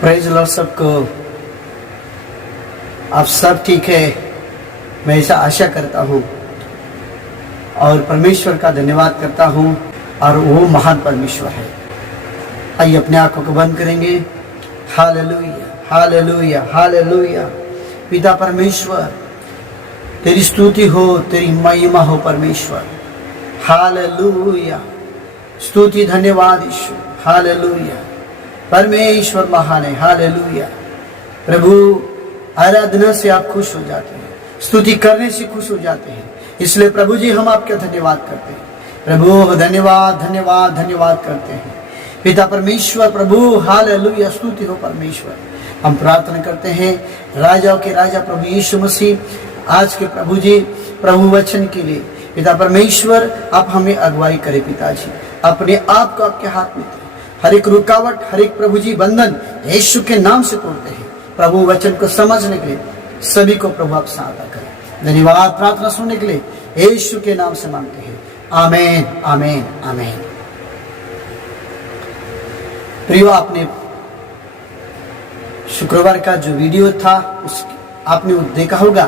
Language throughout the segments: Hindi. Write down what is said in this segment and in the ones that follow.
प्रेज लॉर्ड सबको। आप सब ठीक है, मैं ऐसा आशा करता हूँ और परमेश्वर का धन्यवाद करता हूँ, और वो महान परमेश्वर है। आइए अपने आंखों को बंद करेंगे। Hallelujah, hallelujah, hallelujah. पिता परमेश्वर, तेरी स्तुति हो, तेरी महिमा हो परमेश्वर। हालेलुया, स्तुति धन्यवाद ईश्वर। हालेलुया, परमेश्वर महान है। हालेलुया। प्रभु, आराधना से आप खुश हो जाते हैं, स्तुति करने से खुश हो जाते हैं, इसलिए प्रभु जी हम आपका धन्यवाद करते हैं। प्रभु धन्यवाद धन्यवाद धन्यवाद करते हैं पिता परमेश्वर। प्रभु हालेलुया, स्तुति हो परमेश्वर। हम प्रार्थना करते हैं राजाओं के राजा प्रभु यीशु मसीह, आज के प्रभु जी प्रभु वचन के लिए पिता परमेश्वर आप हमें अगुवाई करें। पिताजी अपने आप को आपके हाथ में, हर एक रुकावट, हर एक प्रभु जी बंधन यीशु के नाम से तोड़ते हैं। प्रभु वचन को समझने के लिए सभी को प्रभु आप सहायता करें। धन्यवाद, प्रार्थना सुनने के लिए यीशु के नाम से मांगते हैं। आमेन, आमेन, आमेन। प्रियो, आपने शुक्रवार का जो वीडियो था उस आपने देखा होगा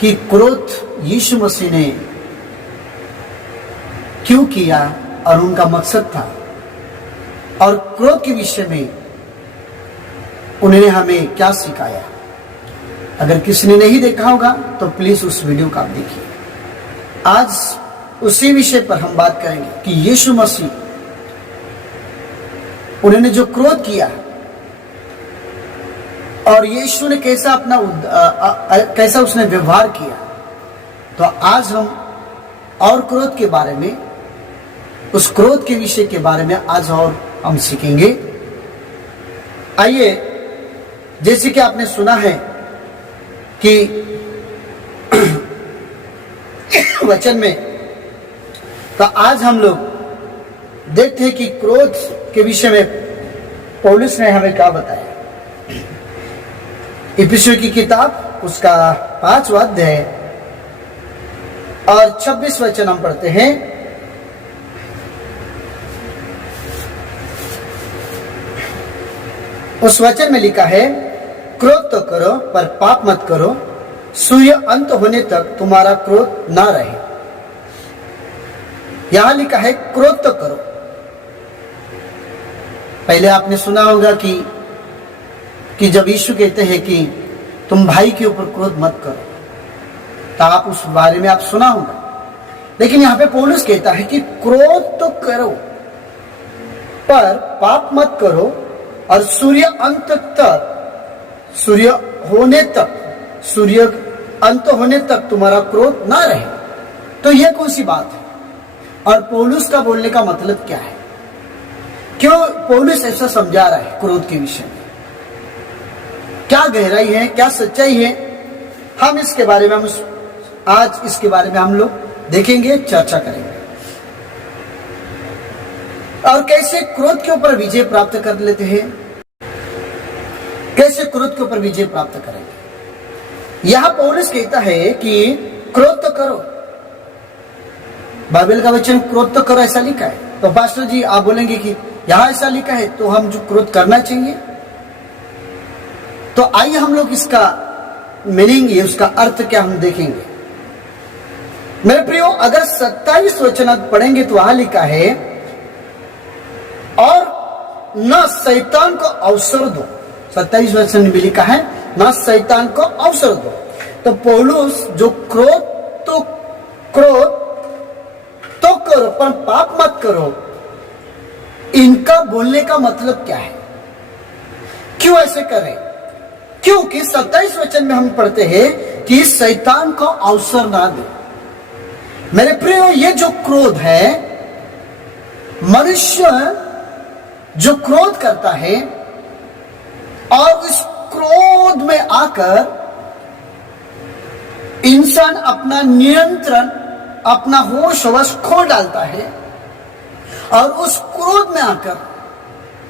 कि क्रोध यीशु मसीह ने क्यों किया और उनका मकसद था, और क्रोध के विषय में उन्होंने हमें क्या सिखाया। अगर किसी ने नहीं देखा होगा तो प्लीज उस वीडियो को आप देखिए। आज उसी विषय पर हम बात करेंगे कि यीशु मसीह उन्होंने जो क्रोध किया और यीशु ने कैसा अपना कैसा उसने व्यवहार किया। तो आज हम और क्रोध के बारे में, उस क्रोध के विषय के बारे में आज और हम सीखेंगे। आइए, जैसे कि आपने सुना है कि वचन में, तो आज हम लोग देखते हैं कि क्रोध के विषय में पौलुस ने हमें क्या बताया। इफिसियों की किताब उसका 5वां अध्याय और 26 वचन हम पढ़ते हैं। उस वचन में लिखा है, क्रोध तो करो पर पाप मत करो, सूर्य अंत होने तक तुम्हारा क्रोध ना रहे। यहां लिखा है क्रोध तो करो। पहले आपने सुना होगा कि जब यीशु कहते हैं कि तुम भाई के ऊपर क्रोध मत करो, तो आप उस बारे में आप सुना होगा। लेकिन यहां पे पौलुस कहता है कि क्रोध तो करो पर पाप मत करो, और सूर्य अंत तक, सूर्य अंत होने तक तुम्हारा क्रोध ना रहे। तो यह कौन सी बात है, और पौलुस का बोलने का मतलब क्या है? क्यों पौलुस ऐसा समझा रहा है क्रोध के विषय में? क्या गहराई है, क्या सच्चाई है? हम इसके बारे में आज इसके बारे में हम लोग देखेंगे, चर्चा करेंगे, और कैसे क्रोध के ऊपर विजय प्राप्त कर लेते हैं, कैसे क्रोध के ऊपर विजय प्राप्त करेंगे। यहां पौलुस कहता है कि क्रोध तो करो। बाइबल का वचन क्रोध तो करो ऐसा लिखा है। तो पास्टर जी आप बोलेंगे कि यहां ऐसा लिखा है तो हम जो क्रोध करना चाहिए। तो आइए हम लोग इसका मीनिंग, उसका अर्थ क्या हम देखेंगे। मेरे प्रियो, अगर 27 वचन पढ़ेंगे तो वहां लिखा है, और न शैतान को अवसर दो। 27 वचन में लिखा है न शैतान को अवसर दो। तो पौलुस जो क्रोध तो करो पर पाप मत करो, इनका बोलने का मतलब क्या है? क्यों ऐसे करें? क्योंकि 27 वचन में हम पढ़ते हैं कि शैतान को अवसर ना दे। मेरे प्रियो, ये जो क्रोध है, मनुष्य जो क्रोध करता है और उस क्रोध में आकर इंसान अपना नियंत्रण, अपना होश वश खो डालता है, और उस क्रोध में आकर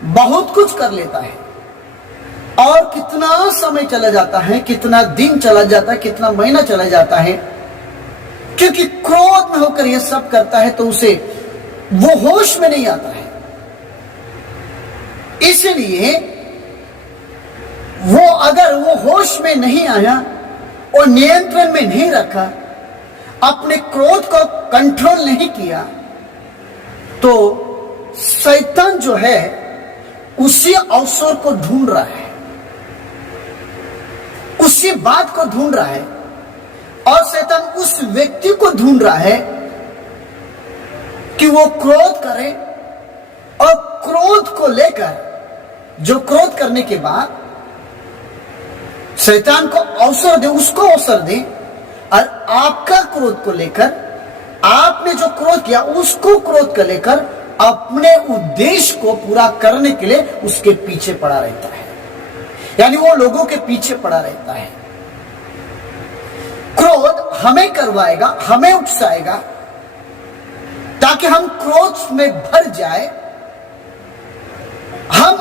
बहुत कुछ कर लेता है। और कितना समय चला जाता है, कितना दिन चला जाता है, कितना महीना चला जाता है, क्योंकि क्रोध में होकर यह सब करता है तो उसे वो होश में नहीं आता है। इसलिए वो अगर वो होश में नहीं आया और नियंत्रण में नहीं रखा, अपने क्रोध को कंट्रोल नहीं किया, तो शैतान जो है उसी अवसर को ढूंढ रहा है, उसी बात को ढूंढ रहा है, और शैतान उस व्यक्ति को ढूंढ रहा है कि वो क्रोध करे, और क्रोध को लेकर, जो क्रोध करने के बाद शैतान को अवसर दे, उसको अवसर दे, और आपका क्रोध को लेकर, आपने जो क्रोध किया उसको क्रोध को लेकर अपने उद्देश्य को पूरा करने के लिए उसके पीछे पड़ा रहता है, यानी वो लोगों के पीछे पड़ा रहता है। क्रोध हमें करवाएगा, हमें उकसाएगा, ताकि हम क्रोध में भर जाए। हम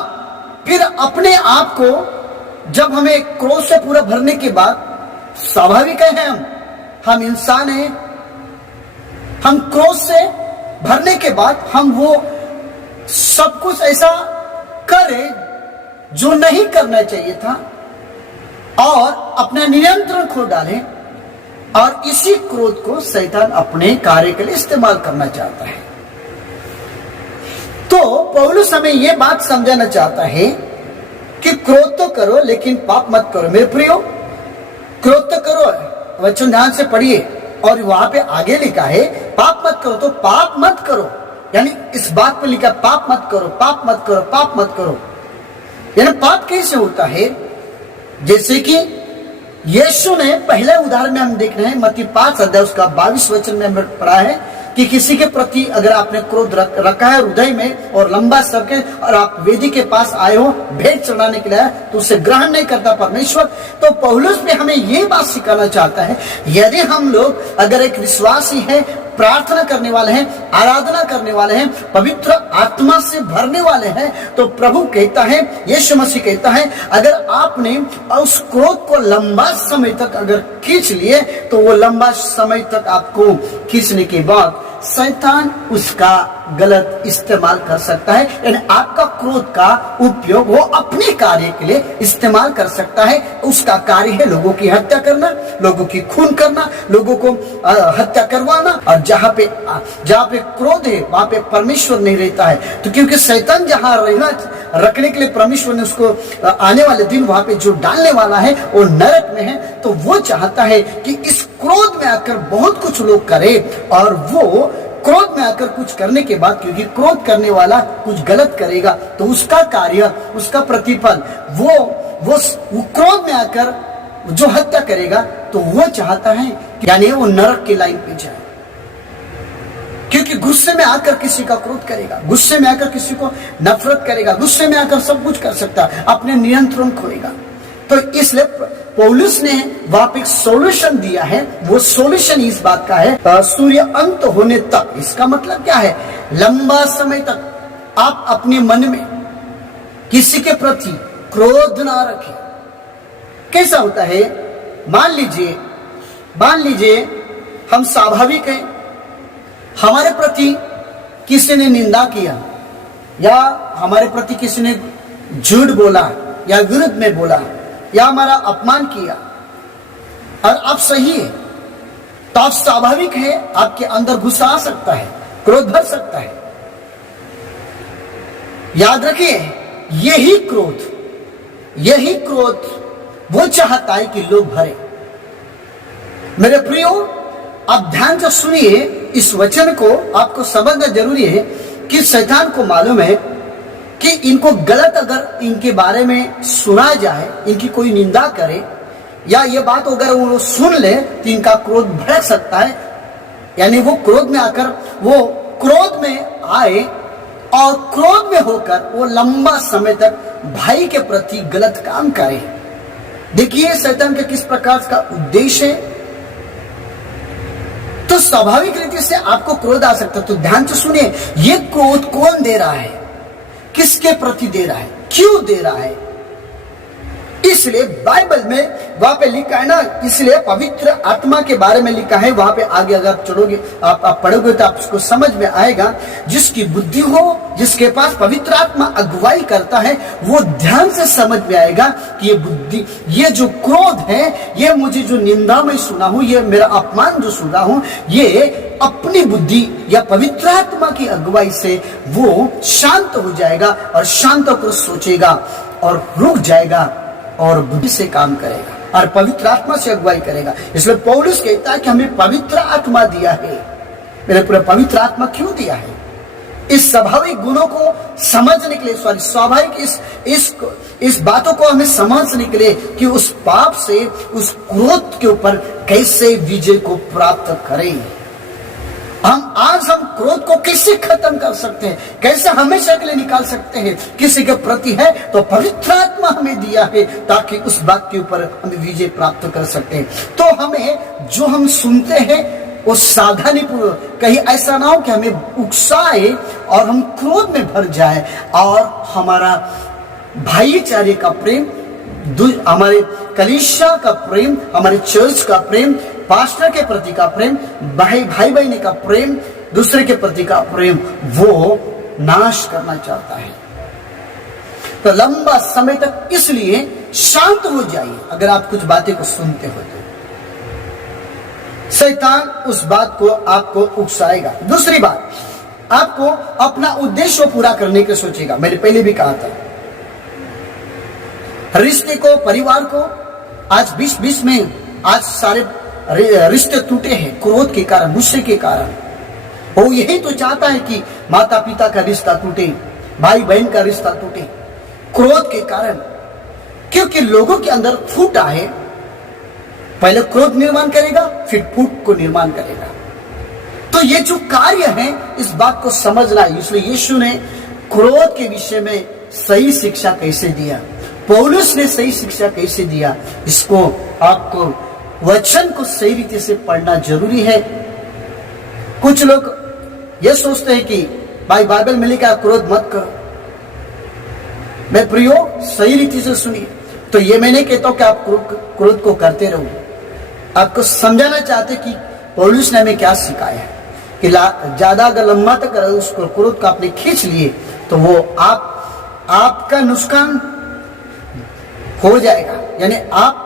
फिर अपने आप को, जब हमें क्रोध से पूरा भरने के बाद, स्वाभाविक है हम इंसान हैं, हम क्रोध से भरने के बाद हम वो सब कुछ ऐसा करें जो नहीं करना चाहिए था, और अपना नियंत्रण खो डालें, और इसी क्रोध को शैतान अपने कार्य के लिए इस्तेमाल करना चाहता है। तो पौलुस हमें यह बात समझाना चाहता है कि क्रोध तो करो लेकिन पाप मत करो। मेरे प्रियो, क्रोध तो करो, वचन ध्यान से पढ़िए, और वहां पे आगे लिखा है पाप मत करो, तो पाप मत करो, यानी इस बात पे लिखा पाप मत करो, पाप मत करो, पाप मत करो। यानी पाप कैसे होता है? जैसे कि यीशु ने पहले उदाहरण में हम देख रहे हैं, मत्ती 5 अध्याय उसका 22 वचन में हमने पढ़ा है कि किसी के प्रति अगर आपने क्रोध रखा है हृदय में और लंबा सके, और आप वेदी के पास आए हो भेंट चढ़ाने के लिए, तो उसे ग्रहण नहीं करता परमेश्वर। तो पौलुस भी हमें ये बात सिखाना चाहता है, यदि हम लोग अगर एक विश्वासी है, प्रार्थना करने वाले हैं, आराधना करने वाले हैं, पवित्र आत्मा से भरने वाले हैं, तो प्रभु कहता है, यीशु मसीह कहता है, अगर आपने उस क्रोध को लंबा समय तक अगर खींच लिए, तो वो लंबा समय तक आपको खींचने के बाद शैतान उसका गलत इस्तेमाल कर सकता है। यानी आपका क्रोध का उपयोग वो अपने कार्य के लिए इस्तेमाल कर सकता है। उसका कार्य है लोगों की हत्या करना, लोगों की खून करना, लोगों को हत्या करवाना। और जहाँ पे क्रोध है वहां पे परमेश्वर नहीं रहता है। तो क्योंकि शैतान जहाँ रहना रखने के लिए परमेश्वर ने उसको आने वाले दिन वहां पे जो डालने वाला है वो नरक में है, तो वो चाहता है कि इस क्रोध में आकर बहुत कुछ लोग करे, और वो क्रोध में आकर कुछ करने के बाद, क्योंकि क्रोध करने वाला कुछ गलत करेगा तो उसका कार्य, उसका प्रतिफल वो क्रोध में आकर जो हत्या करेगा, तो वो चाहता है यानी वो नरक की लाइन पे जाए। क्योंकि गुस्से में आकर किसी का क्रोध करेगा, गुस्से में आकर किसी को नफरत करेगा, गुस्से में आकर सब कुछ कर सकता है, अपने नियंत्रण खोएगा। तो इसलिए पौलुस ने वहां पे एक सॉल्यूशन दिया है। वो सॉल्यूशन इस बात का है, सूर्य अंत होने तक। इसका मतलब क्या है? लंबा समय तक आप अपने मन में किसी के प्रति क्रोध ना रखें। कैसा होता है? मान लीजिए हम स्वाभाविक हैं, हमारे प्रति किसी ने निंदा किया, या हमारे प्रति किसी ने झूठ बोला, या विरुद्ध में बोला, या हमारा अपमान किया, और आप सही है, तो आप स्वाभाविक है आपके अंदर गुस्सा आ सकता है, क्रोध भर सकता है। याद रखिए, यही क्रोध वो चाहता है कि लोग भरे। मेरे प्रियो, आप ध्यान से सुनिए, इस वचन को आपको समझना जरूरी है कि शैतान को मालूम है कि इनको गलत अगर इनके बारे में सुना जाए, इनकी कोई निंदा करे, या ये बात अगर वो सुन ले, तो इनका क्रोध भड़क सकता है। यानी वो क्रोध में आकर, वो क्रोध में आए और क्रोध में होकर वो लंबा समय तक भाई के प्रति गलत काम करे। देखिए शैतान का किस प्रकार का उद्देश्य है। तो स्वाभाविक रीति से आपको क्रोध आ सकता है। तो ध्यान से सुनिए, ये क्रोध कौन दे रहा है, किसके प्रति दे रहा है, क्यों दे रहा है? इसलिए बाइबल में वहां पे लिखा है ना, इसलिए पवित्र आत्मा के बारे में लिखा है वहां पे। आगे अगर आप चढ़ोगे, आप पढ़ोगे तो आपको समझ में आएगा। जिसकी बुद्धि हो, जिसके पास पवित्र आत्मा अगुवाई करता है, वो ध्यान से समझ में आएगा कि ये बुद्धि, ये जो क्रोध है, ये मुझे जो निंदा में सुना हूं, ये मेरा अपमान जो सुना हूं, ये अपनी बुद्धि या पवित्र आत्मा की अगुवाई से वो शांत हो जाएगा और शांत होकर सोचेगा और रुक जाएगा और बुद्धि से काम करेगा और पवित्र आत्मा से अगुवाई करेगा। इसलिए पौलुस कहता है कि हमें पवित्र आत्मा दिया है। मेरे पूरे पवित्र आत्मा क्यों दिया है? इस स्वाभाविक गुणों को समझने के लिए, स्वाभाविक इस बातों को हमें समझने के लिए कि उस पाप से, उस क्रोध के ऊपर कैसे विजय को प्राप्त करें। आज हम क्रोध को कैसे खत्म कर सकते हैं, कैसे हमेशा के लिए निकाल सकते हैं किसी के प्रति है, तो पवित्र आत्मा हमें दिया है ताकि उस बात के ऊपर हम विजय प्राप्त कर सकते हैं। तो हमें जो हम सुनते हैं वो सावधानी पूर्वक, कहीं ऐसा ना हो कि हमें उकसाए और हम क्रोध में भर जाए और हमारा भाईचारे का प्रेम, हमारे कलीसिया का प्रेम, हमारे चर्च का प्रेम, पास्टर के प्रति का प्रेम, भाई बहनी का प्रेम, दूसरे के प्रति का प्रेम, वो नाश करना चाहता है। तो लंबा समय तक इसलिए शांत हो जाइए। अगर आप कुछ बातें को सुनते हो तो शैतान उस बात को आपको उकसाएगा। दूसरी बात, आपको अपना उद्देश्य पूरा करने के सोचेगा। मैंने पहले भी कहा था, रिश्ते को, परिवार को, आज 2020 में आज सारे रिश्ते टूटे हैं क्रोध के कारण, गुस्से के कारण। वो यही तो चाहता है कि माता पिता का रिश्ता टूटे, भाई बहन का रिश्ता टूटे, क्रोध के कारण। क्योंकि लोगों के अंदर फूट आए, पहले क्रोध निर्माण करेगा, फिर फूट को निर्माण करेगा। तो ये जो कार्य है, इस बात को समझना है। इसलिए यीशु ने क्रोध के विषय में सही शिक्षा कैसे दिया, पौलुस ने सही शिक्षा कैसे दिया, इसको आपको वचन को सही रीति से पढ़ना जरूरी है। कुछ लोग ये सोचते हैं कि भाई बाइबल में लिखा क्रोध मत करो। मैं प्रियो, सही रीति से सुनिए। तो ये मैं नहीं कहता हूं कि आप क्रोध को करते रहो। आपको समझाना चाहते कि पौलुस ने हमें क्या सिखाया है कि ज्यादा अगर लंबा तक उस क्रोध को आपने खींच लिए तो वो आपका नुकसान हो जाएगा, यानी आप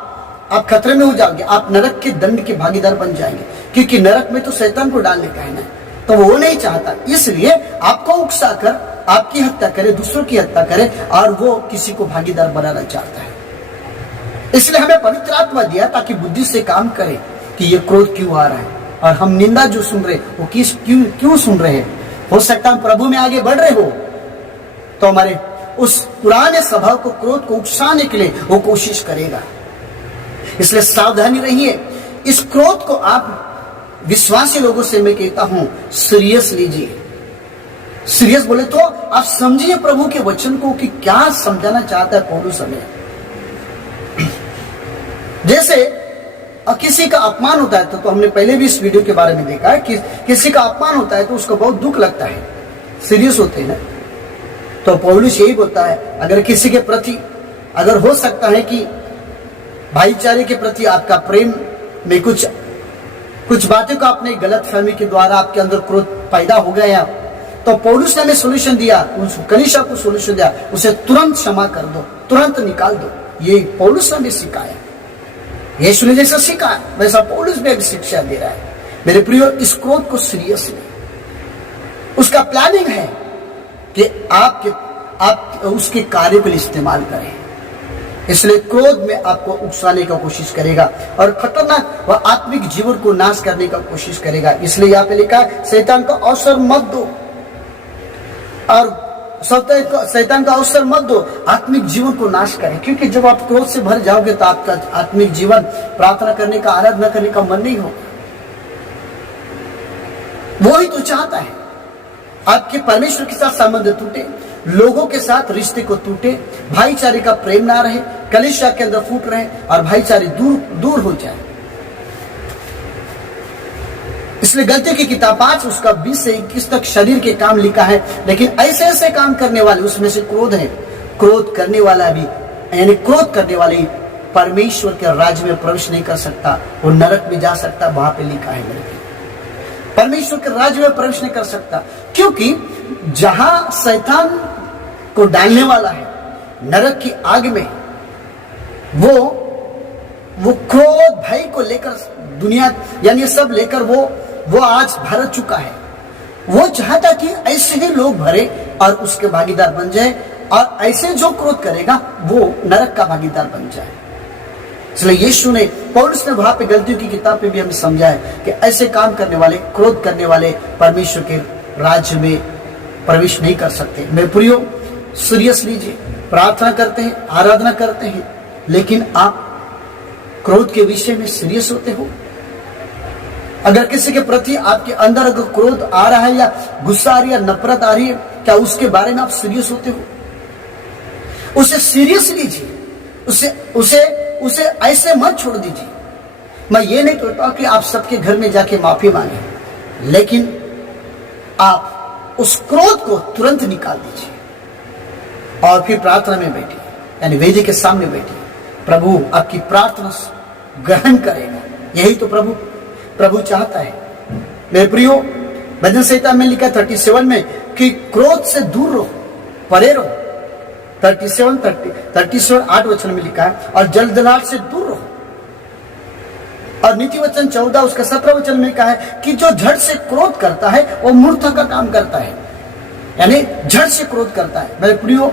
खतरे में हो जाओगे, आप नरक के दंड के भागीदार बन जाएंगे। क्योंकि नरक में तो शैतान को डालने का है ना, तो वो नहीं चाहता। इसलिए आपको उकसा कर आपकी हत्या करे, दूसरों की हत्या करे, और वो किसी को भागीदार बनाना चाहता है। इसलिए हमें पवित्र आत्मा दिया ताकि बुद्धि से काम करे कि ये क्रोध क्यों आ रहा है, और हम निंदा जो सुन रहे वो क्यों सुन रहे हैं। हो सकता है प्रभु में आगे बढ़ रहे हो तो हमारे उस पुराने स्वभाव को, क्रोध को उकसाने के लिए वो कोशिश करेगा। इसलिए सावधानी रहिए। इस क्रोध को आप विश्वासी लोगों से मैं कहता हूं सीरियस लीजिए। सीरियस बोले तो आप समझिए प्रभु के वचन को कि क्या समझाना चाहता है पौलुस हमें। जैसे किसी का अपमान होता है तो हमने पहले भी इस वीडियो के बारे में देखा है कि किसी का अपमान होता है तो उसको बहुत दुख लगता है, सीरियस होते हैं ना। तो पौलुस यही बोलता है, अगर किसी के प्रति, अगर हो सकता है कि भाईचारे के प्रति आपका प्रेम में कुछ बातों का आपने गलत फहमी के द्वारा आपके अंदर क्रोध पैदा हो गया, तो पौलुस ने हमें सोल्यूशन दिया, उस कलीसिया को सोल्यूशन दिया, उसे तुरंत क्षमा कर दो, तुरंत निकाल दो। ये पौलुस ने हमें सिखाया, यीशु ने जैसा सिखाया वैसा पौलुस भी शिक्षा दे रहा है। मेरे प्रियो, इस क्रोध को सीरियस लें। उसका प्लानिंग है कि आप उसके कार्य को इस्तेमाल करें। इसलिए क्रोध में आपको उकसाने का कोशिश करेगा और खतरनाक व आत्मिक जीवन को नाश करने का कोशिश करेगा। इसलिए यहाँ पे लिखा है, शैतान का अवसर मत दो, और शैतान का अवसर मत दो, आत्मिक जीवन को नाश करें। क्योंकि जब आप क्रोध से भर जाओगे तो आपका आत्मिक जीवन, प्रार्थना करने का, आराधना करने का मन नहीं होगा। वो ही तो चाहता है आपके परमेश्वर के साथ संबंध टूटे, लोगों के साथ रिश्ते को टूटे, भाईचारे का प्रेम ना रहे, कलीसिया के अंदर फूट रहे और भाईचारे दूर हो जाए। इसलिए गलती की किताब 5 उसका 20 से 21 तक शरीर के काम लिखा है। लेकिन ऐसे ऐसे काम करने वाले, उसमें से क्रोध है, क्रोध करने वाला भी यानी क्रोध करने वाले परमेश्वर के राज्य में प्रवेश नहीं कर सकता, वो नरक में जा सकता। वहां पे लिखा है मेरे परमेश्वर के राज्य में प्रवेश नहीं कर सकता, क्योंकि जहां शैतान को डालने वाला है नरक की आग में, वो क्रोध भय को लेकर दुनिया यानी सब लेकर वो आज भर चुका है। वो चाहता कि ऐसे ही लोग भरे और उसके भागीदार बन जाए, और ऐसे जो क्रोध करेगा वो नरक का भागीदार बन जाए। इसलिए यीशु ने, पौलुस ने वहां पे गलतियों की किताब पे भी हमें समझाया कि ऐसे काम करने वाले, क्रोध करने वाले परमेश्वर के राज्य में प्रवेश नहीं कर सकते। मेरे प्रियो, सीरियस लीजिए, प्रार्थना करते हैं, आराधना करते हैं, लेकिन आप क्रोध के विषय में सीरियस होते हो? अगर किसी के प्रति आपके अंदर अगर क्रोध आ रहा है या गुस्सा आ रही है, नफरत आ रही है, क्या उसके बारे में आप सीरियस होते हो? उसे सीरियस लीजिए, उसे ऐसे मत छोड़ दीजिए। मैं ये नहीं कहता कि आप सबके घर में जाके माफी मांगे, लेकिन आप उस क्रोध को तुरंत निकाल दीजिए और फिर प्रार्थना में बैठिए, यानी वेदी के सामने बैठिए। प्रभु आपकी प्रार्थना ग्रहण करेगा, यही तो प्रभु चाहता है। मेरे प्रियो, भजन संहिता में लिखा 37 में कि क्रोध से दूर रहो, परे रहो। 37 8 वचन में लिखा है, और जलजलाहट से दूर रहो। और नीति वचन 14 उसका 17 वचन में लिखा है कि जो झट से क्रोध करता है वो मूर्खता का काम करता है, यानी झट से क्रोध करता है। मेरे प्रियो,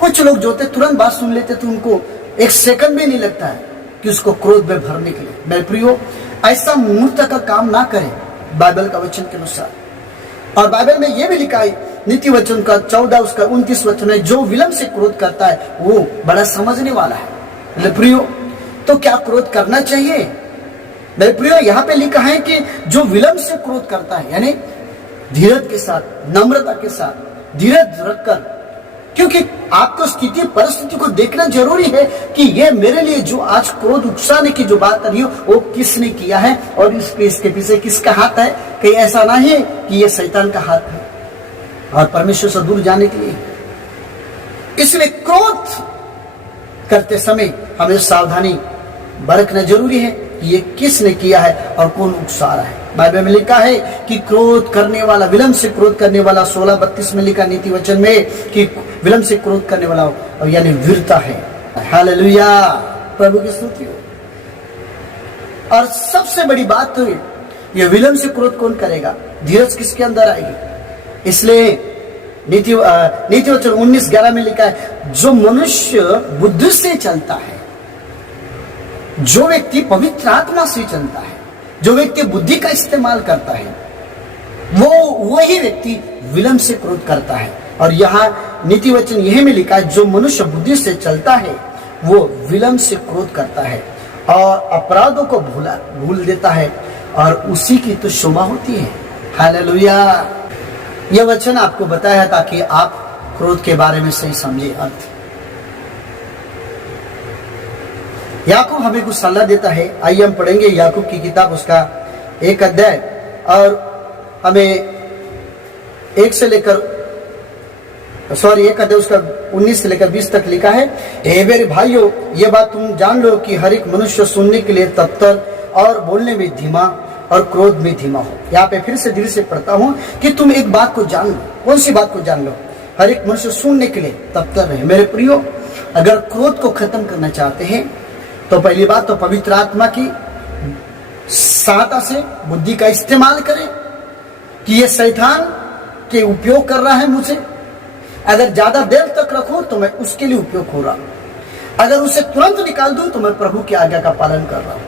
कुछ लोग जो होते तुरंत बात सुन लेते, तो उनको एक सेकंड भी नहीं लगता है कि उसको क्रोध में भरने के लिए। मेरे प्रियो, ऐसा मूर्खता का काम ना करें बाइबल का वचन के अनुसार। और बाइबल में यह भी लिखा है, नीति वचन का 14 उसका 29 वचन है, जो विलंब से क्रोध करता है वो बड़ा समझने वाला है। मेरे प्रियो, तो क्या क्रोध करना चाहिए? मेरे प्रियो, यहाँ पे लिखा है कि जो विलंब से क्रोध करता है, यानी धीरज के साथ, नम्रता के साथ, धीरज रखकर, क्योंकि आपको स्थिति परिस्थिति को देखना जरूरी है कि ये मेरे लिए जो आज क्रोध उकसाने की जो बात कर रही हो वो किसने किया है और इसके पीछे किसका हाथ है। कहीं ऐसा नहीं है कि ये शैतान का हाथ है और परमेश्वर से दूर जाने के लिए। इसलिए क्रोध करते समय हमें सावधानी बरतना जरूरी है कि ये किसने किया है और कौन उकसा रहा है। बाइबल में लिखा है कि क्रोध करने वाला, विलंब से क्रोध करने वाला, 16:32 में लिखा नीति वचन में कि विलंब से क्रोध करने वाला यानी वीरता है। हालेलुया, प्रभु की स्तुति हो। और सबसे बड़ी बात तो ये विलंब से क्रोध कौन करेगा? धीरज किसके अंदर आएगी? इसलिए नीति वचन 19:11 में लिखा है, जो मनुष्य बुद्धि से चलता है, जो व्यक्ति पवित्र आत्मा से चलता है, जो व्यक्ति बुद्धि का इस्तेमाल करता है, वही व्यक्ति विलंब से क्रोध करता है। और यहाँ नीति वचन यह में लिखा है, जो मनुष्य बुद्धि से चलता है वो विलंब से क्रोध करता है और अपराधों को भूल देता है और उसी की तो शोभा होती है। हालेलुया। यह वचन आपको बताया ताकि आप क्रोध के बारे में सही समझे अर्थ। याकूब हमें कुछ सलाह देता है। आइए हम पढ़ेंगे याकूब की किताब, उसका 1 अध्याय, और हमें 1 अध्याय उसका 19 से लेकर 20 तक लिखा है। हे मेरे भाइयों, ये बात तुम जान लो कि हर एक मनुष्य सुनने के लिए तत्पर और बोलने में धीमा और क्रोध में धीमा हो। यहाँ पे फिर से धीरे से पढ़ता हूँ कि तुम एक बात को जान लो। कौन सी बात को जान लो? हर एक मनुष्य सुनने के लिए तत्पर रहे। मेरे प्रियो, अगर क्रोध को खत्म करना चाहते हैं तो पहली बात तो पवित्र आत्मा की सहायता से बुद्धि का इस्तेमाल करें कि ये शैतान के उपयोग कर रहा है मुझे। अगर ज्यादा देर तक रखूं तो मैं उसके लिए उपयोग हो रहा हूं, अगर उसे तुरंत निकाल दूं तो मैं प्रभु की आज्ञा का पालन कर रहा हूं।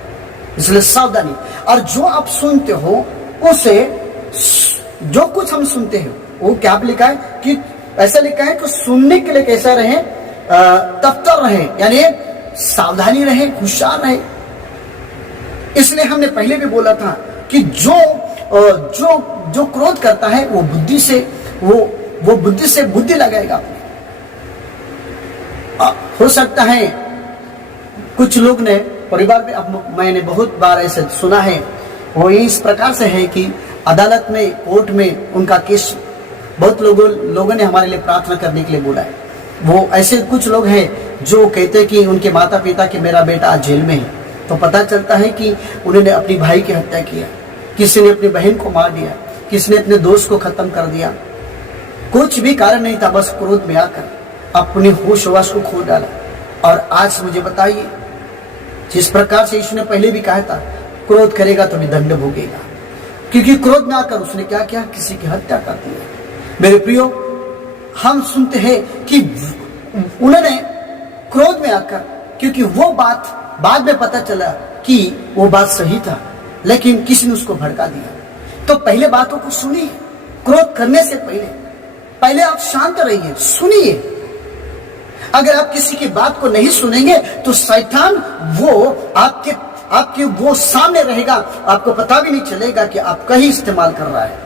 इसलिए सावधानी। और जो आप सुनते हो उसे, जो कुछ हम सुनते हैं वो क्या लिखा है कि ऐसा लिखा है कि सुनने के लिए कैसा रहे, तत्पर रहे, यानी सावधानी रहे, होशियार रहे। इसलिए हमने पहले भी बोला था कि जो क्रोध करता है वो बुद्धि से बुद्धि लगाएगा अपने। हो सकता है कुछ लोग ने परिवार में, अब मैंने बहुत बार ऐसे सुना है, वो इस प्रकार से है कि अदालत में, कोर्ट में उनका केस, बहुत लोगों ने हमारे लिए प्रार्थना करने के लिए बोला है। वो ऐसे कुछ लोग हैं जो कहते हैं कि उनके माता पिता कि मेरा बेटा आज जेल में है, तो पता चलता है कि उन्होंने अपनी भाई की हत्या किया, किसी ने अपनी बहन को मार दिया, किसी ने अपने दोस्त को खत्म कर दिया। कुछ भी कारण नहीं था, बस क्रोध में आकर अपने होश वश को खो डाला। और आज मुझे बताइए, जिस प्रकार से यीशु ने पहले भी कहा था क्रोध करेगा तो भी दंड भोगेगा, क्योंकि क्रोध में आकर उसने क्या किया, किसी की हत्या कर दी। मेरे प्रियो, हम सुनते हैं कि उन्होंने क्रोध में आकर, क्योंकि वो बात बाद में पता चला कि वो बात सही था, लेकिन किसी ने उसको भड़का दिया। तो पहले बातों को सुनिए, क्रोध करने से पहले आप शांत रहिए, सुनिए। अगर आप किसी की बात को नहीं सुनेंगे तो शैतान वो आपके वो सामने रहेगा, आपको पता भी नहीं चलेगा कि आपका ही इस्तेमाल कर रहा है।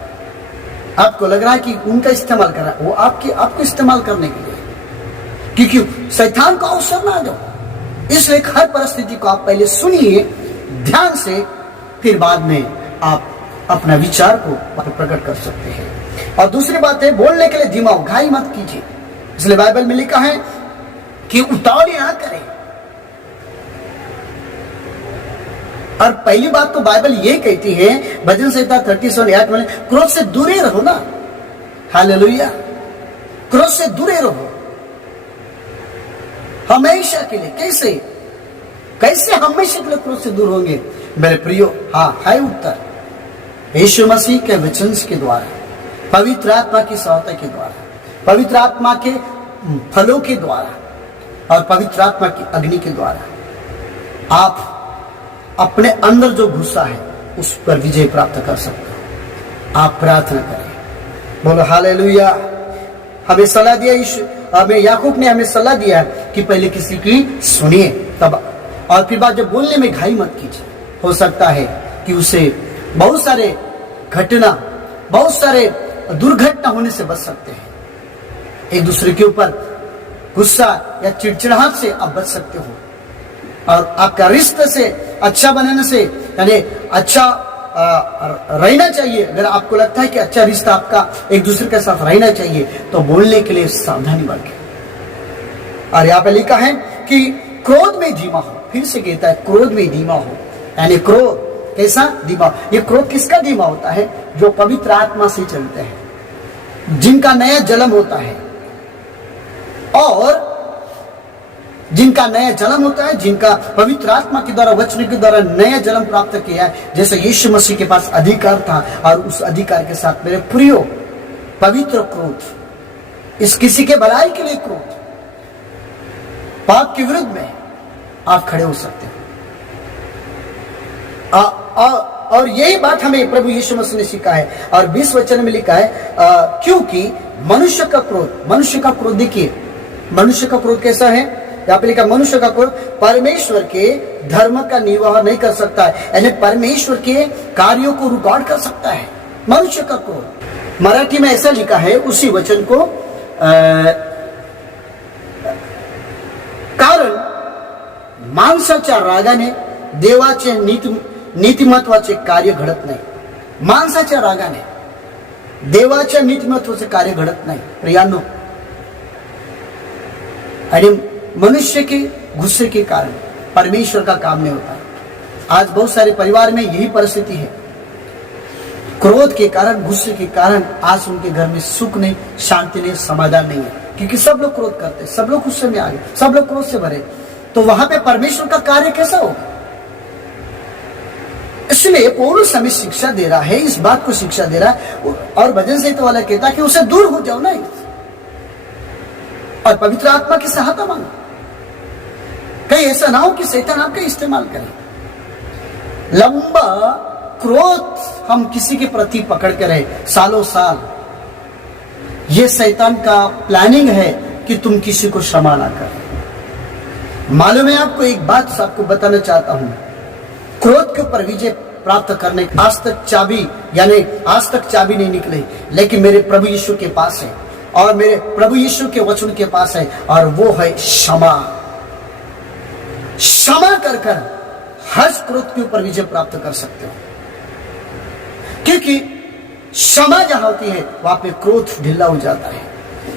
आपको लग रहा है कि उनका इस्तेमाल कर रहा है, वो आपको इस्तेमाल करने के लिए, क्योंकि शैतान को अवसर ना दो। इसलिए हर परिस्थिति को आप पहले सुनिए ध्यान से, फिर बाद में आप अपना विचार को प्रकट कर सकते हैं। और दूसरी बात है, बोलने के लिए धीमा हो, घाई मत कीजिए। इसलिए बाइबल में लिखा है कि उतावली ना करें। और पहली बात तो बाइबल ये कहती है, भजन संहिता 37:8 में, क्रोध से दूरे रहो ना। हालेलुया, क्रोध से दूरे रहो हमेशा के लिए। कैसे हमेशा के लिए क्रोध से दूर होंगे मेरे प्रियो? हाँ, है उत्तर, यीशु मसीह के वचन के द्वारा, पवित्र आत्मा की सहायता के द्वारा, पवित्र आत्मा के फलों के द्वारा और पवित्र आत्मा की अग्नि के द्वारा आप अपने अंदर जो गुस्सा है उस पर विजय प्राप्त कर सकते हो। आप प्रार्थना करें, बोलो हालेलुया। हमें सलाह दिया हमें याकूब ने हमें सलाह दिया कि पहले किसी की सुनिए तब, और फिर बाद जब बोलने में घाई मत कीजिए। हो सकता है कि उसे बहुत सारे दुर्घटना होने से बच सकते हैं। एक दूसरे के ऊपर गुस्सा या चिड़चिड़ाहट से आप बच सकते हो, और आपका रिश्ते से अच्छा बनाने से, यानी अच्छा रहना चाहिए। अगर आपको लगता है कि अच्छा रिश्ता आपका एक दूसरे के साथ रहना चाहिए, तो बोलने के लिए सावधानी बरतें। और यहाँ पे लिखा है कि क्रोध में धीमा हो। फिर से कहता है क्रोध में धीमा हो, यानी क्रोध कैसा धीमा। ये क्रोध किसका धीमा होता है? जो पवित्र आत्मा से चलते हैं, जिनका नया जन्म होता है, और जिनका नया जन्म होता है, जिनका पवित्र आत्मा के द्वारा, वचन के द्वारा नया जन्म प्राप्त किया है। जैसे यीशु मसीह के पास अधिकार था, और उस अधिकार के साथ मेरे प्रियो पवित्र क्रोध, इस किसी के भलाई के लिए क्रोध, पाप के विरुद्ध में आप खड़े हो सकते हैं। और यही बात हमें प्रभु यीशु मसीह ने सिखाया है। और 20 वचन में लिखा है, क्योंकि मनुष्य का क्रोध देखिए, मनुष्य का क्रोध कैसा है? यहाँ पे लिखा, मनुष्य का क्रोध परमेश्वर के धर्म का निर्वाह नहीं कर सकता है, यानी परमेश्वर के कार्यों को रुकावट कर सकता है मनुष्य का क्रोध। मराठी में ऐसा लिखा है उसी वचन को, कारण माणसाच्या रागाने देवाचे नीतिमत्वाचे कार्य घडत नाही। माणसाच्या रागाने देवाच्या नीतिमत्वाचे कार्य घडत नाही प्रियांनो, आणि मनुष्य के गुस्से के कारण परमेश्वर का काम नहीं होता है। आज बहुत सारे परिवार में यही परिस्थिति है, क्रोध के कारण, गुस्से के कारण आज उनके घर में सुख नहीं, शांति नहीं, समाधान नहीं है, क्योंकि सब लोग क्रोध करते, सब लोग गुस्से में आ गए, सब लोग क्रोध से भरे। तो वहां पे परमेश्वर का कार्य कैसा होगा? इसलिए पौलुस हमें शिक्षा दे रहा है, इस बात को शिक्षा दे रहा है। और भजन संहिता वाला कहता है कि उसे दूर हो जाओ ना, और पवित्र आत्मा की सहायता मांगो। कहीं ऐसा ना हो कि शैतान आपका इस्तेमाल करे। लंबा क्रोध हम किसी के प्रति पकड़ के रहे सालों साल, यह शैतान का प्लानिंग है कि तुम किसी को क्षमा ना करो। मालूम है आपको, एक बात आपको बताना चाहता हूं, क्रोध के ऊपर विजय प्राप्त करने आज तक चाबी नहीं निकली, लेकिन मेरे प्रभु यीशु के पास है, और मेरे प्रभु यीशु के वचन के पास है, और वो है क्षमा। क्षमा कर हर क्रोध के ऊपर विजय प्राप्त कर सकते हो, क्योंकि क्षमा जहां होती है वहां पे क्रोध ढीला हो जाता है।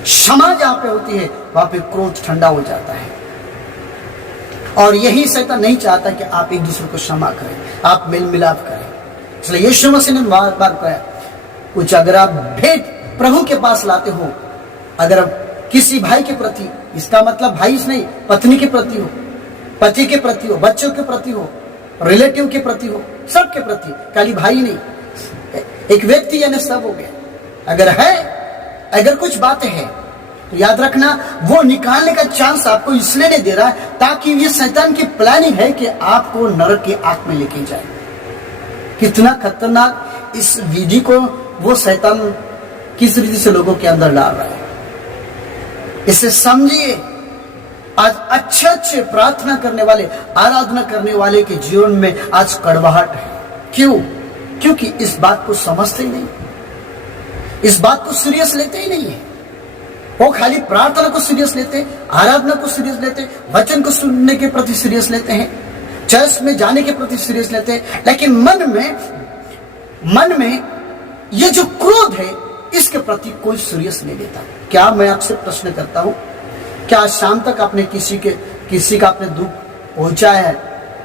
क्षमा जहां पे होती है वहां पे क्रोध ठंडा हो जाता है। और यही शैतान नहीं चाहता कि आप एक दूसरे को क्षमा करें, आप मेल मिलाप करें। इसलिए यीशु मसीह ने बार बार कहा, कुछ अगर आप भेंट प्रभु के पास लाते हो, अगर आप किसी भाई के प्रति, इसका मतलब भाई नहीं, पत्नी के प्रति हो, पति के प्रति हो, बच्चों के प्रति हो, रिलेटिव के प्रति हो, सबके प्रति, खाली भाई नहीं, एक व्यक्ति यानी सब हो गया। अगर कुछ बातें हैं तो याद रखना, वो निकालने का चांस आपको इसलिए नहीं दे रहा है ताकि ये शैतान की प्लानिंग है कि आपको नरक की आग में लेके जाए। कितना खतरनाक इस विधि को वो शैतान किस रीति से लोगों के अंदर डाल रहा है, इसे समझिए। आज अच्छे प्रार्थना करने वाले, आराधना करने वाले के जीवन में आज कड़वाहट है। क्यों? क्योंकि इस बात को समझते ही नहीं, इस बात को सीरियस लेते ही नहीं है। वो खाली प्रार्थना को सीरियस लेते, आराधना को सीरियस लेते, वचन को सुनने के प्रति सीरियस लेते हैं, चर्च में जाने के प्रति सीरियस लेते हैं, लेकिन मन में ये जो क्रोध है इसके प्रति कोई सीरियस नहीं लेता। क्या मैं आपसे प्रश्न करता हूं, क्या शाम तक आपने किसी का आपने दुख पहुंचाया है?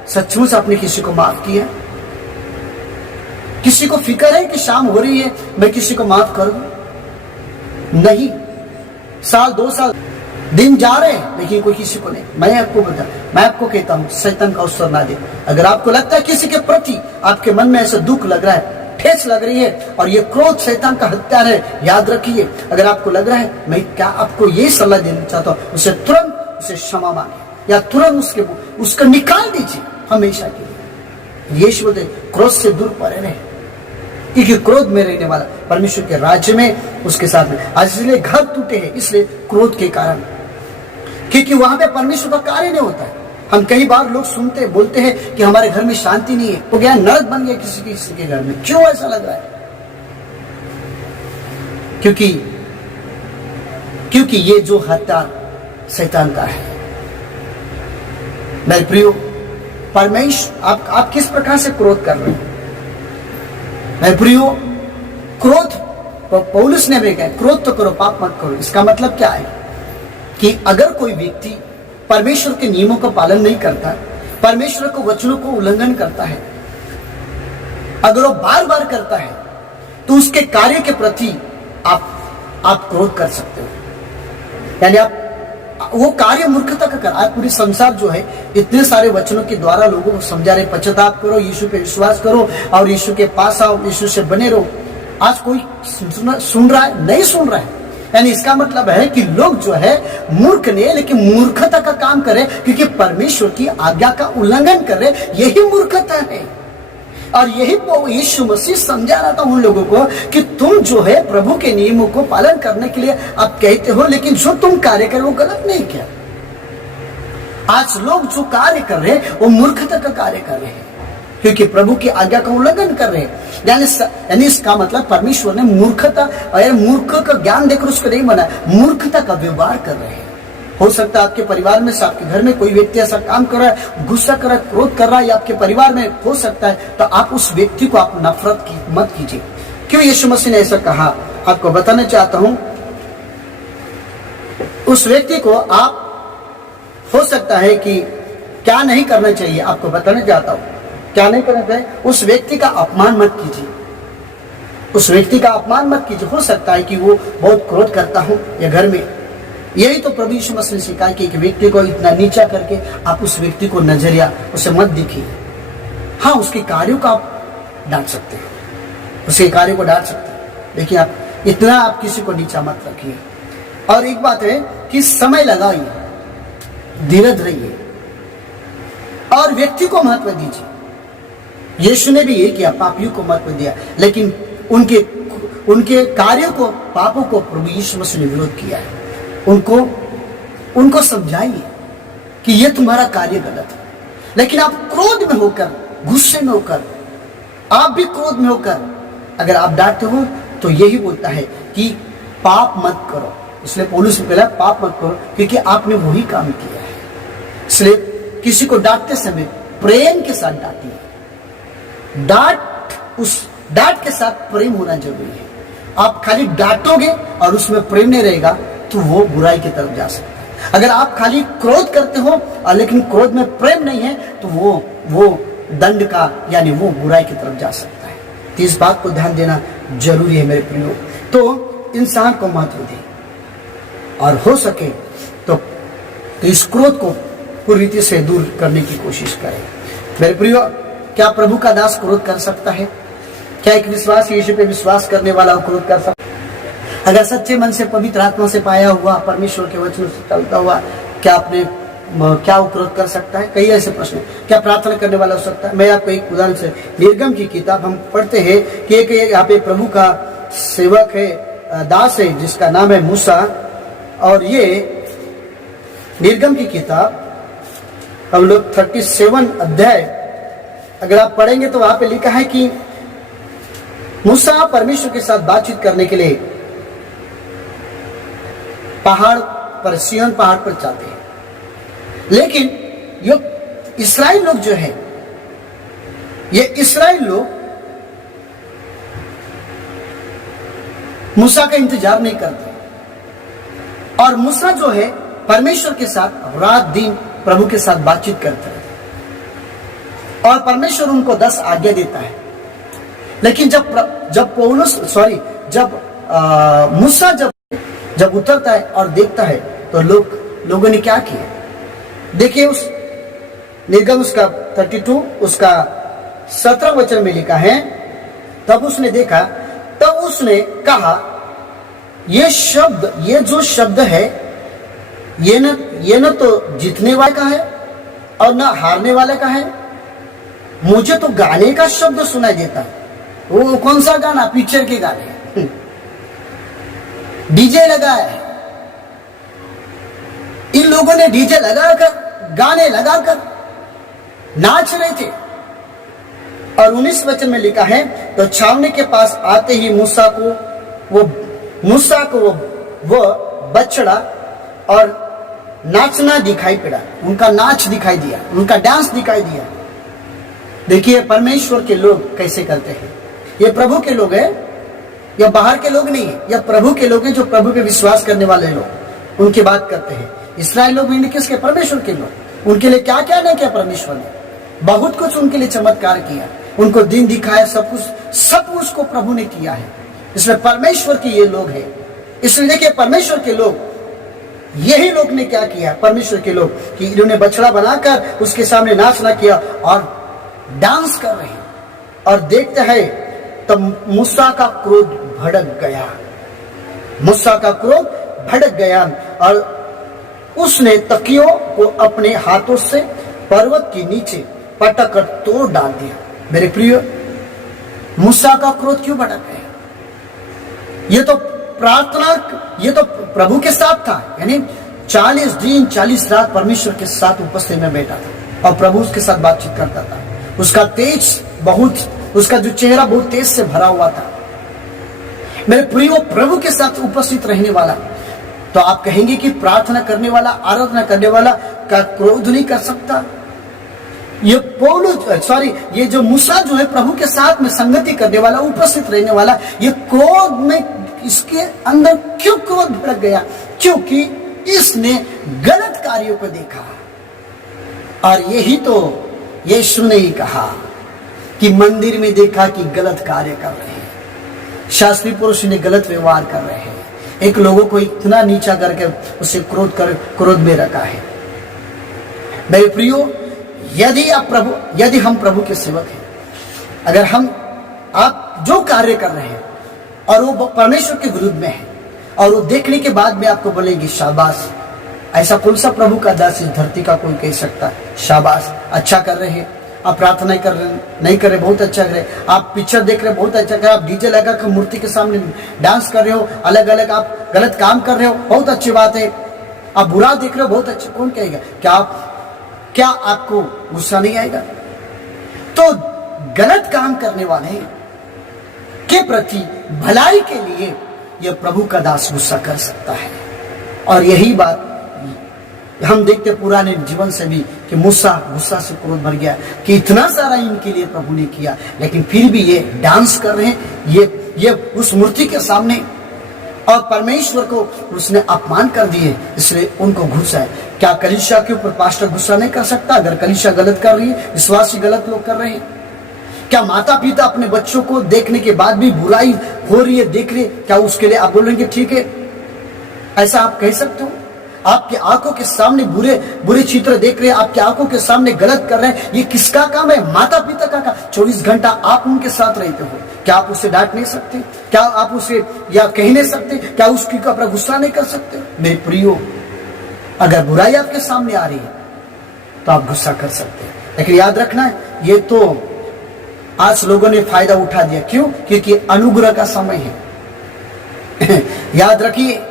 सचमुच आपने किसी को माफ किया? किसी को फिक्र है कि शाम हो रही है, मैं किसी को माफ कर दूं? नहीं। साल 2 साल दिन जा रहे हैं लेकिन कोई किसी को नहीं। मैं आपको कहता हूं, शैतान का अवसर ना दे। अगर आपको लगता है किसी के प्रति आपके मन में ऐसा दुख लग रहा है, ठेस लग रही है, और ये क्रोध शैतान का हथियार है, याद रखिए। अगर आपको लग रहा है, मैं क्या आपको ये सलाह देना चाहता हूं, उसे तुरंत उसे क्षमा मांगे या तुरंत उसको निकाल दीजिए हमेशा के लिए। यीशु बोलते क्रोध से दूर परे रहे, क्योंकि क्रोध में रहने वाला परमेश्वर के राज्य में उसके साथ में। आज इसलिए घर टूटे हैं, इसलिए क्रोध के कारण, क्योंकि वहां पे परमेश्वर का कार्य नहीं होता है। हम कई बार लोग सुनते बोलते हैं कि हमारे घर में शांति नहीं है, तो क्या नरक बन गया किसी के घर में? क्यों ऐसा लग रहा है? क्योंकि ये जो हथियार शैतान का है। मेरे प्रियो, परमेश्वर आप किस प्रकार से क्रोध कर रहे हैं? मेरे प्रियो, क्रोध पौलुस ने भी कहा, क्रोध तो करो, पाप मत करो। इसका मतलब क्या है कि अगर कोई व्यक्ति परमेश्वर के नियमों का पालन नहीं करता, परमेश्वर को वचनों को उल्लंघन करता है, अगर वो बार बार करता है, तो उसके कार्य के प्रति आप क्रोध कर सकते हो। यानी आप वो कार्य मूर्खता का कर। आज पूरी संसार जो है इतने सारे वचनों के द्वारा लोगों को समझा रहे, पश्चाताप करो, यीशु पे विश्वास करो और यीशु के पास आओ, यीशु से बने रहो। आज कोई सुन रहा है? नहीं सुन रहा है। यानी इसका मतलब है कि लोग जो है मूर्ख नहीं, लेकिन मूर्खता का काम करे, क्योंकि परमेश्वर की आज्ञा का उल्लंघन कर रहे। यही मूर्खता है। और यही यीशु मसीह समझा रहा था उन लोगों को कि तुम जो है प्रभु के नियमों को पालन करने के लिए आप कहते हो, लेकिन जो तुम कार्य कर वो गलत नहीं किया। आज लोग जो कार्य कर रहे हैं वो मूर्खता का कार्य कर रहे हैं, क्योंकि प्रभु की आज्ञा का उल्लंघन कर रहे हैं। यानी इसका मतलब परमेश्वर ने मूर्खता और मूर्ख का ज्ञान देकर उसको नहीं बना, मूर्खता का व्यवहार कर रहे हैं। हो सकता है आपके परिवार में से, आपके घर में कोई व्यक्ति ऐसा काम कर रहा है, गुस्सा कर रहा है, क्रोध कर रहा है, या आपके परिवार में हो सकता है, तो आप उस व्यक्ति को आप नफरत मत कीजिए। क्यों यीशु मसीह ने ऐसा कहा, आपको बताना चाहता हूं। उस व्यक्ति को आप, हो सकता है कि क्या नहीं करना चाहिए, आपको बताना चाहता हूं क्या नहीं करना चाहिए। उस व्यक्ति का अपमान मत कीजिए, उस व्यक्ति का अपमान मत कीजिए। हो सकता है कि वो बहुत क्रोध करता हो या घर में। यही तो प्रभु यीशु मसीह ने सिखाया कि एक व्यक्ति को इतना नीचा करके आप उस व्यक्ति को नजरिया उसे मत दिखिए। हाँ, उसके कार्यों को आप डांट सकते हैं, उसके कार्यों को डांट सकते हैं, लेकिन आप किसी को नीचा मत रखिए। और एक बात है कि समय लगाइए, धीरज रहिए और व्यक्ति को महत्व दीजिए। यीशु ने भी ये किया, पापियों को महत्व दिया, लेकिन उनके कार्यों को, पापों को प्रभु यीशु मसीह ने विरोध किया है। उनको समझाइए कि ये तुम्हारा कार्य गलत है, लेकिन आप क्रोध में होकर, गुस्से में होकर, आप भी क्रोध में होकर अगर आप डांटते हो तो यही बोलता है कि पाप मत करो। इसलिए पौलुस ने कहला पाप मत करो, क्योंकि आपने वही काम किया है। इसलिए किसी को डांटते समय प्रेम के साथ डांटिए। डांट के साथ प्रेम होना जरूरी है। आप खाली डांटोगे और उसमें प्रेम नहीं रहेगा तो वो बुराई की तरफ जा सकता है। अगर आप खाली क्रोध करते हो और लेकिन क्रोध में प्रेम नहीं है तो वो दंड का यानी वो बुराई की तरफ जा सकता है। तो इस बात को ध्यान देना जरूरी है मेरे प्रियो। तो इंसान को महत्व दे और हो सके तो इस क्रोध को पूरी रीति से दूर करने की कोशिश करें। मेरे प्रियो, क्या प्रभु का दास क्रोध कर सकता है? क्या एक विश्वास यीशु पे विश्वास करने वाला क्रोध कर सकता है? अगर सच्चे मन से पवित्र आत्मा से पाया हुआ परमेश्वर के वचन से चलता हुआ क्या वो क्रोध कर सकता है? कई ऐसे प्रश्न। क्या प्रार्थना करने वाला हो सकता है? मैं आपको एक उदाहरण से, निर्गम की किताब हम पढ़ते हैं कि एक यहाँ पे प्रभु का सेवक है, दास है, जिसका नाम है मूसा। और ये निर्गम की किताब हम लोग 37 अध्याय अगर आप पढ़ेंगे तो वहां पे लिखा है कि मूसा परमेश्वर के साथ बातचीत करने के लिए पहाड़ पर, सिय्योन पहाड़ पर जाते हैं। लेकिन ये इस्राएल लोग जो है, ये इस्राएल लोग मूसा का इंतजार नहीं करते। और मूसा जो है परमेश्वर के साथ रात दिन प्रभु के साथ बातचीत करते हैं और परमेश्वर उनको 10 आज्ञा देता है। लेकिन मूसा जब उतरता है और देखता है तो लोगों ने क्या किया? देखिए उस निर्गम उसका 32 उसका 17 वचन में लिखा है, तब उसने देखा, तब उसने कहा ये जो शब्द है ये न तो जीतने वाले का है और न हारने वाले का है। मुझे तो गाने का शब्द सुनाई देता है। वो कौन सा गाना? पिक्चर के गाने। डीजे लगाया है, इन लोगों ने डीजे लगाकर गाने लगाकर नाच रहे थे। और 19 वचन में लिखा है, तो छावनी के पास आते ही मूसा को वो बछड़ा और नाचना दिखाई पड़ा। उनका नाच दिखाई दिया, उनका डांस दिखाई दिया। देखिए परमेश्वर के लोग कैसे करते हैं। ये प्रभु के लोग हैं, या बाहर के लोग नहीं है, या प्रभु के लोग हैं, जो प्रभु पे विश्वास करने वाले लोग उनकी बात करते हैं। इस्राएल लोग भी किसके? परमेश्वर के लोग। उनके लिए क्या क्या नहीं किया परमेश्वर ने? बहुत कुछ उनके लिए चमत्कार किया, उनको दिन दिखाया, सब कुछ को प्रभु ने किया है। इसलिए परमेश्वर के ये लोग हैं। इसलिए देखिए परमेश्वर के लोग, यही लोग ने क्या किया? परमेश्वर के लोग कि इन्होंने बछड़ा बनाकर उसके सामने नाचना किया और डांस कर रहे हैं। और देखते हैं तब मूसा का क्रोध भड़क गया। मूसा का क्रोध भड़क गया और उसने तकियों को अपने हाथों से पर्वत के नीचे पटक कर तोड़ डाल दिया। मेरे प्रिय, मूसा का क्रोध क्यों भड़क गया? ये तो प्रभु के साथ था, यानी 40 दिन 40 रात परमेश्वर के साथ उपस्थिति में बैठा था और प्रभु उसके साथ बातचीत करता था। उसका उसका जो चेहरा बहुत तेज से भरा हुआ था। मेरे प्रियो, प्रभु के साथ उपस्थित रहने वाला, तो आप कहेंगे कि प्रार्थना करने वाला, आराधना करने वाला का क्रोध नहीं कर सकता? ये जो मूसा जो है प्रभु के साथ में संगति करने वाला, उपस्थित रहने वाला, ये क्रोध में इसके अंदर क्यों क्रोध भड़क गया? क्योंकि इसने गलत कार्यों को देखा। और यही तो यीशु ने ही कहा कि मंदिर में देखा कि गलत कार्य कर रहे हैं, शास्त्री पुरुष ने गलत व्यवहार कर रहे हैं, एक लोगों को इतना नीचा करके उसे क्रोध में रखा है। मेरे प्रियो, यदि हम प्रभु के सेवक हैं, अगर आप जो कार्य कर रहे हैं और वो परमेश्वर के विरुद्ध में है और वो देखने के बाद में आपको बोलेंगे शाबाश, ऐसा कौन सा प्रभु का दास इस धरती का कोई कह सकता? शाबाश, अच्छा कर रहे हैं, आप प्रार्थना नहीं कर रहे, बहुत अच्छा कर रहे, आप पिक्चर देख रहे, बहुत अच्छा कर रहे, आप डीजे लगा कर मूर्ति के सामने डांस कर रहे हो, अलग अलग आप गलत काम कर रहे हो, बहुत अच्छी बात है, आप बुरा देख रहे हो, बहुत अच्छा। कौन कहेगा? क्या आपको गुस्सा नहीं आएगा? तो गलत काम करने वाले के प्रति भलाई के लिए यह प्रभु का दास गुस्सा कर सकता है। और यही बात हम देखते पुराने जीवन से भी कि मूसा गुस्सा से क्रोध भर गया कि इतना सारा इनके लिए प्रभु ने किया, लेकिन फिर भी ये डांस कर रहे हैं, ये उस मूर्ति के सामने और परमेश्वर को उसने अपमान कर दिए, इसलिए उनको गुस्सा है। क्या कलीसिया के ऊपर पास्टर गुस्सा नहीं कर सकता अगर कलीसिया गलत कर रही है, विश्वासी गलत लोग कर रहे हैं? क्या माता पिता अपने बच्चों को देखने के बाद भी बुराई हो रही है देख रहे, क्या उसके लिए आप बोलेंगे ठीक है? ऐसा आप कह सकते हो? आपकी आंखों के सामने बुरे बुरे चित्र देख रहे हैं, आपकी आंखों के सामने गलत कर रहे हैं, ये किसका काम है? माता पिता का काम। 24 घंटा आप उनके साथ रहते हो, क्या आप उसे डांट नहीं सकते? क्या आप उसे या कह नहीं सकते? क्या उसकी अपना गुस्सा नहीं कर सकते? मेरे प्रियो, अगर बुराई आपके सामने आ रही है तो आप गुस्सा कर सकते हैं, लेकिन याद रखना है, ये तो आज लोगों ने फायदा उठा दिया। क्यों? क्योंकि अनुग्रह का समय है। याद रखिए,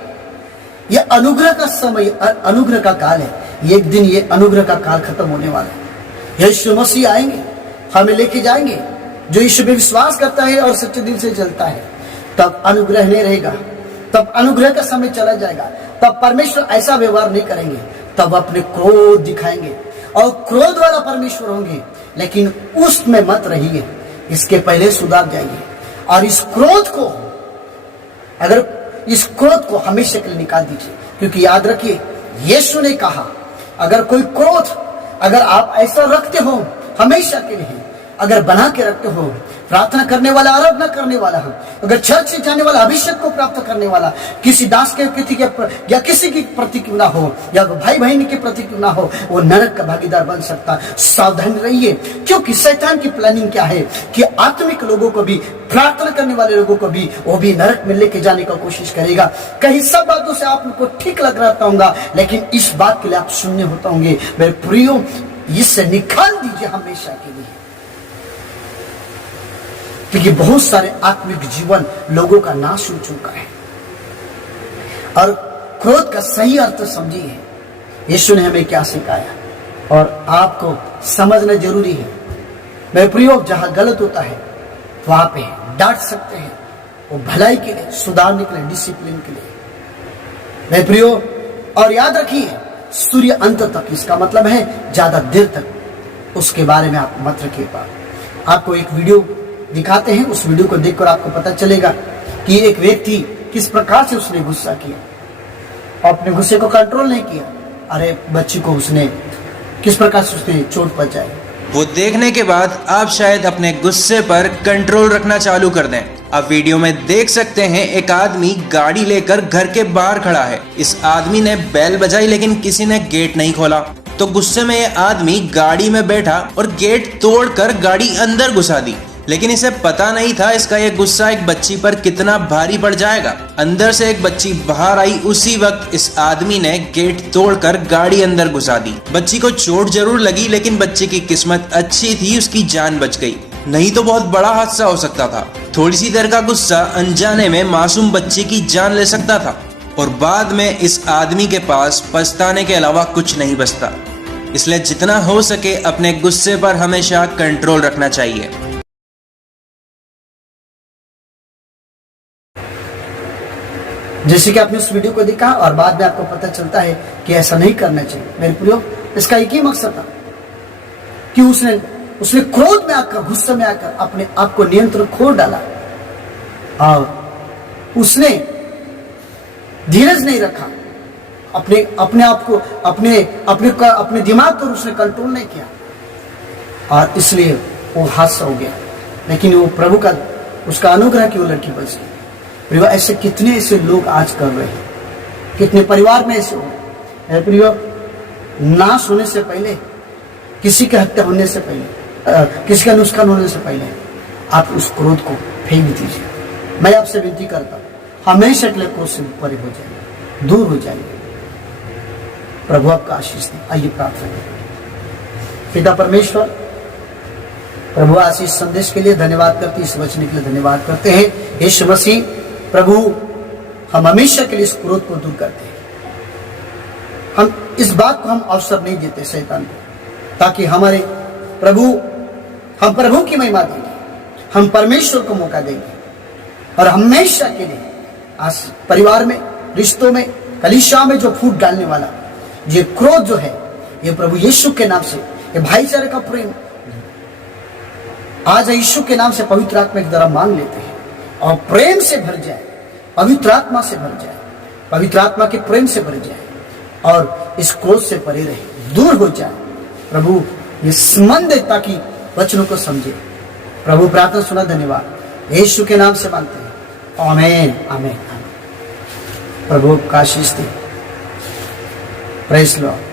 ये अनुग्रह का समय, अनुग्रह का काल है। एक दिन ये अनुग्रह का काल खत्म होने वाला है। यीशु मसीह आएंगे, हमें लेके जाएंगे। जो यीशु में विश्वास करता है और सच्चे दिल से चलता है, तब अनुग्रह नहीं रहेगा, तब अनुग्रह का समय चला जाएगा, तब परमेश्वर ऐसा व्यवहार नहीं करेंगे, तब अपने क्रोध दिखाएंगे और क्रोध वाला परमेश्वर होंगे। लेकिन उसमें मत रहिए, इसके पहले सुधार जाइए और इस क्रोध को हमेशा के लिए निकाल दीजिए। क्योंकि याद रखिए, यीशु ने कहा, अगर कोई क्रोध अगर आप ऐसा रखते हो हमेशा के लिए, अगर बना के रखते हो, प्रार्थना करने वाला, आराधना करने वाला, अगर चर्च से जाने वाला, अभिषेक को प्राप्त करने वाला, किसी दास के प्रति या किसी की प्रति क्यों ना हो, या भाई बहन के प्रति क्यों ना हो, वो नरक का भागीदार बन सकता। सावधान रहिए, क्योंकि शैतान की प्लानिंग क्या है कि आत्मिक लोगों को भी, प्रार्थना करने वाले लोगों को भी, वो भी नरक में लेके जाने का कोशिश करेगा। कहीं सब बातों से आपको ठीक लग रहा होगा, लेकिन इस बात के लिए आप शून्य होता होंगे। मेरे प्रियो, इससे निकाल दीजिए हमेशा के लिए, क्योंकि बहुत सारे आत्मिक जीवन लोगों का नाश हो चुका है। और क्रोध का सही अर्थ समझिए, यीशु ने हमें क्या सिखाया और आपको समझना जरूरी है। मेरे प्रियो, जहां गलत होता है वहां पे डांट सकते हैं, वो भलाई के लिए, सुधारने के लिए, डिसिप्लिन के लिए। मेरे प्रियो, और याद रखिए, सूर्य अंत तक, इसका मतलब है ज्यादा देर तक उसके बारे में आप मत रखिएगा। आपको एक वीडियो दिखाते हैं, उस वीडियो को देखकर आपको पता चलेगा कि एक व्यक्ति किस प्रकार से उसने गुस्सा किया, अपने गुस्से को कंट्रोल नहीं किया। अरे बच्ची को उसने किस प्रकार से उसने चोट पहुंचाई। वो देखने के बाद आप शायद अपने गुस्से पर कंट्रोल रखना चालू कर दें। आप वीडियो में देख सकते हैं, एक आदमी गाड़ी लेकर घर के बाहर खड़ा है। इस आदमी ने बेल बजाई, लेकिन किसी ने गेट नहीं खोला। तो गुस्से में ये आदमी गाड़ी में बैठा और गेट तोड़कर गाड़ी अंदर घुसा दी। लेकिन इसे पता नहीं था इसका ये गुस्सा एक बच्ची पर कितना भारी पड़ जाएगा। अंदर से एक बच्ची बाहर आई, उसी वक्त इस आदमी ने गेट तोड़कर गाड़ी अंदर घुसा दी। बच्ची को चोट जरूर लगी, लेकिन बच्ची की किस्मत अच्छी थी, उसकी जान बच गई, नहीं तो बहुत बड़ा हादसा हो सकता था। थोड़ी सी देर का गुस्सा अनजाने में मासूम बच्ची की जान ले सकता था, और बाद में इस आदमी के पास पछताने के अलावा कुछ नहीं बचता। इसलिए जितना हो सके अपने गुस्से पर हमेशा कंट्रोल रखना चाहिए। जैसे कि आपने उस वीडियो को देखा और बाद में आपको पता चलता है कि ऐसा नहीं करना चाहिए। मेरे प्रियो, इसका एक ही मकसद था कि उसने क्रोध में आकर, गुस्से में आकर अपने आप को नियंत्रण खो डाला और उसने धीरज नहीं रखा, अपने आप को, अपने दिमाग पर उसने कंट्रोल नहीं किया और इसलिए वो हादसा हो गया। लेकिन वो प्रभु का, उसका अनुग्रह की वो लड़की बच गई। ऐसे कितने ऐसे लोग आज कर रहे हैं, कितने परिवार में ऐसे हो। प्रियो, नाश होने से पहले, किसी की हत्या होने से पहले, किसी का नुकसान होने से पहले आप उस क्रोध को फेंक दीजिए। मैं आपसे विनती करता हूँ, हमेशा के लिए क्रोध से ऊपर हो जाएंगे, दूर हो जाएंगे। प्रभु आपका आशीष दे। आइए प्रार्थना करें। पिता परमेश्वर, प्रभु आशीष संदेश के लिए धन्यवाद करते, इस वचन के लिए धन्यवाद करते हैं। यीशु मसीह प्रभु, हम हमेशा के लिए इस क्रोध को दूर करते हैं। हम इस बात को हम अवसर नहीं देते शैतान को, ताकि हमारे प्रभु, हम प्रभु की महिमा देंगे, हम परमेश्वर को मौका देंगे और हमेशा के लिए आज परिवार में, रिश्तों में, कलीसिया में जो फूट डालने वाला ये क्रोध जो है, ये प्रभु यीशु के नाम से, ये भाईचारे का प्रेम आज यीशु के नाम से पवित्र आत्मा के द्वारा मांग लेते हैं और प्रेम से भर जाए, पवित्र आत्मा से भर जाए, पवित्र आत्मा के प्रेम से भर जाए और इस क्रोध से परे रहे, दूर हो जाए। प्रभु ये मन दे ताकि वचनों को समझे। प्रभु प्रार्थना सुना, धन्यवाद यीशु के नाम से मांगते हैं, आमीन आमीन आमीन। प्रभु का आशीष दे। Praise Lord.